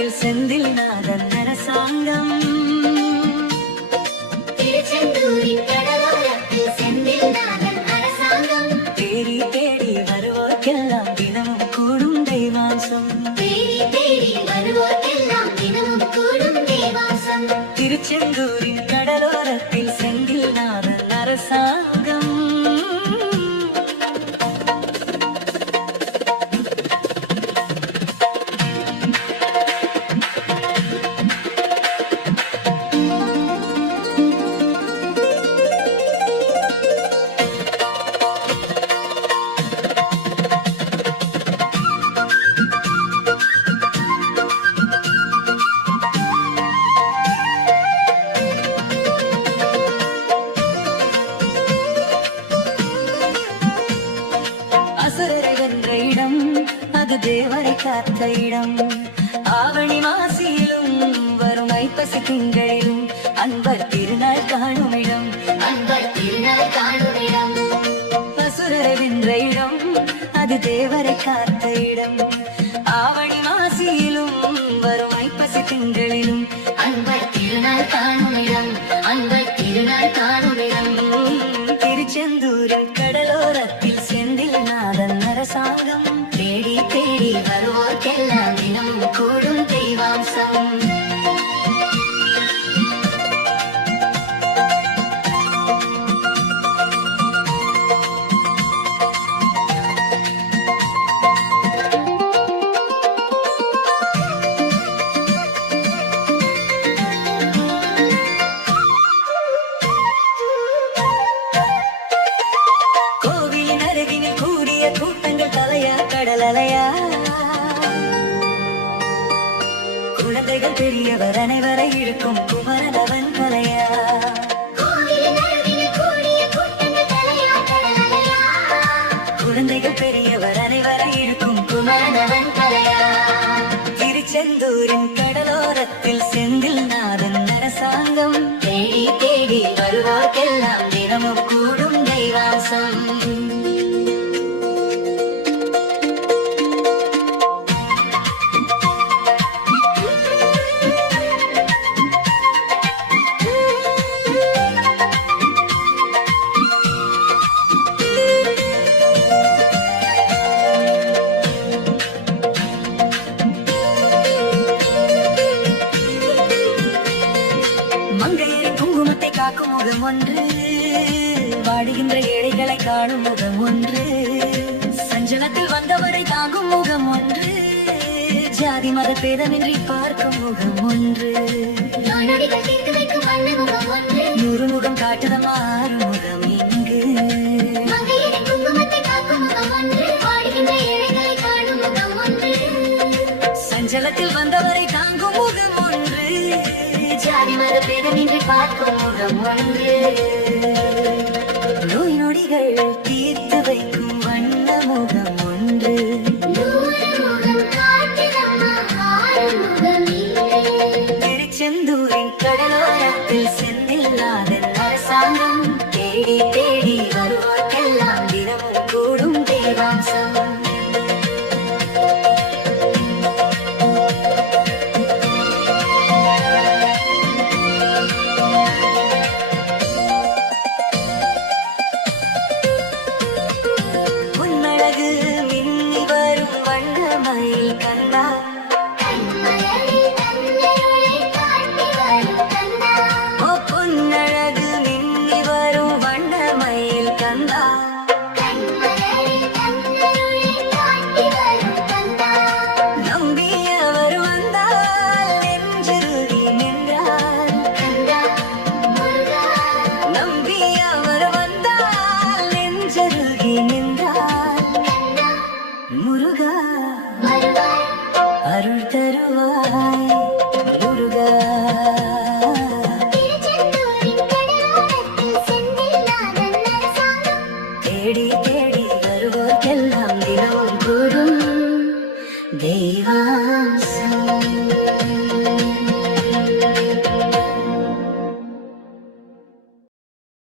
கடலோரத்தில் செந்தில் நாதன் அரசாங்கம். திருச்செந்தூரின் கடலோரத்தில் செந்தில் நாதன் அரசாங்கம். தேடி தேடி வருவோர்க்கெல்லாம் தினமும் கூடும் தெய்வாம்சம். தேடி தேடி வருவோர்க்கெல்லாம் தினமும் கூடும் தேவாசம். திருச்செந்தூரின் கடலோரத்தில் செந்தில் நாதன் அரசாங்கம். அசுரரை வென்ற இடம் அது தேவரை காத்த இடம். ஆவணி மாசியிலும் வரும் ஐப்பசி திங்களிலும் அன்பர் திருநாள் காணும் இடம். அன்பர் திருநாள் காணும் இடம். அசுரரை வென்ற இடம் அது தேவரை காத்த இடம். ஆவணி மாசியிலும் வரும் ஐப்பசி திங்களிலும் அன்பர் திருநாள் காணும் இடம். அன்பர் திருநாள் காணும் இடம். திருச்செந்தூரின் கடலோரத்தில் செந்தில் நாதன் அரசாங்கம். தேடி தேடி வருவோர்க்கெல்லாம் தினமும் கூடும் தெய்வாம்சம். கோவிலின் அருகினில் கூடிய கூட்டங்கள் தலையா கடலலையா. குழந்தைகள் பெரியவர் அனைவரை இழுக்கும் குமரனவன் கலையா. கோவிலின் அருகினில் கூடிய கூட்டங்கள் தலையா கடலலையா. குழந்தைகள் பெரியவர் அனைவரை இழுக்கும் குமரனவன் கலையா. திருச்செந்தூரின் கடலோரத்தில் செந்தில் நாதன் அரசாங்கம். தேடி தேடி வருவோர்க்கெல்லாம் தினமும் கூடும் தெய்வாசம். மங்கையரின் குங்குமத்தை காக்கும் முகம் ஒன்று, வாடுகின்ற ஏழைகளை காணும் முகம் ஒன்று, சஞ்சலத்தில் வந்தவரை தாங்கும் முகம் ஒன்று, ஜாதி மத பேதமின்றி பார்க்கும் முகம் ஒன்று, நோய்நொடிகள் தீர்த்து வைக்கும் வண்ண முகம் ஒன்று, 100 முகம் காட்டுதமா 6 முகம் இங்கு. மங்கையரின் குங்குமத்தை காக்கும் முகம் ஒன்று, வாடுகின்ற ஏழைகளை காணும் முகம் ஒன்று, சஞ்சலத்தில் வந்தவரை தாங்கும் முகம் ஒன்று, ஜாதி மத பேதமின்றி பார்க்கும் முகம் ஒன்று, நோய் நொடிகள் தீர்த்து வைக்கும் வண்ண முகம் ஒன்று, 100 முகம் காட்டுதம்மா 6 முகம் இல்லை. திருச்செந்தூரின் கடலோரத்தில் செந்தில் நாதன் அரசாங்கம். தேடி தேடி வருவோர்க்கெல்லாம் தினமும் கூடும் தேவாம்சம். உன்னழகு மின்னி வரும் வண்ணமயில் கண்ணா. கண்மலரில் தன்னருளை காட்டி வரும் கண்ணா. ஓ பொன்னழகு மின்னி வரும் வண்ணமயில் கண்ணா. கண்மலரில் தன்னருளை காட்டி வரும் கண்ணா. நம்பியவர் வந்தால் நெஞ்சுருகி நின்றார். கண்ணா முருகா நம்பியவர் வந்தால் நெஞ்சுருகி நின்றார். கண்ணா முருகா வருவாய். அருள் தருவாய் முருகா. திருச்செந்தூரின் கடலோரத்தில் செந்தில் நாதன் அரசாங்கம். தேடி தேடி வருவோர்க்கெல்லாம் தினமும் கூடும் தெய்வாம்சம்.